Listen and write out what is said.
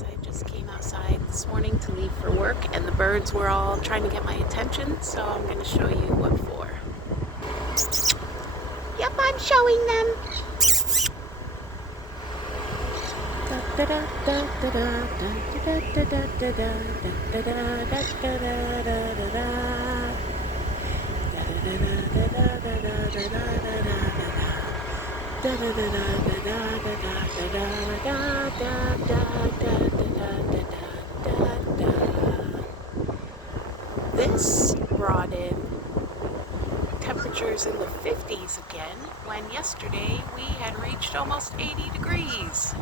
guys. I just came outside this morning to leave for work and the birds were all trying to get my attention, so I'm going to show you what for. Yep, I'm showing them. This brought in temperatures in the 50s again, when yesterday we had reached almost 80 degrees.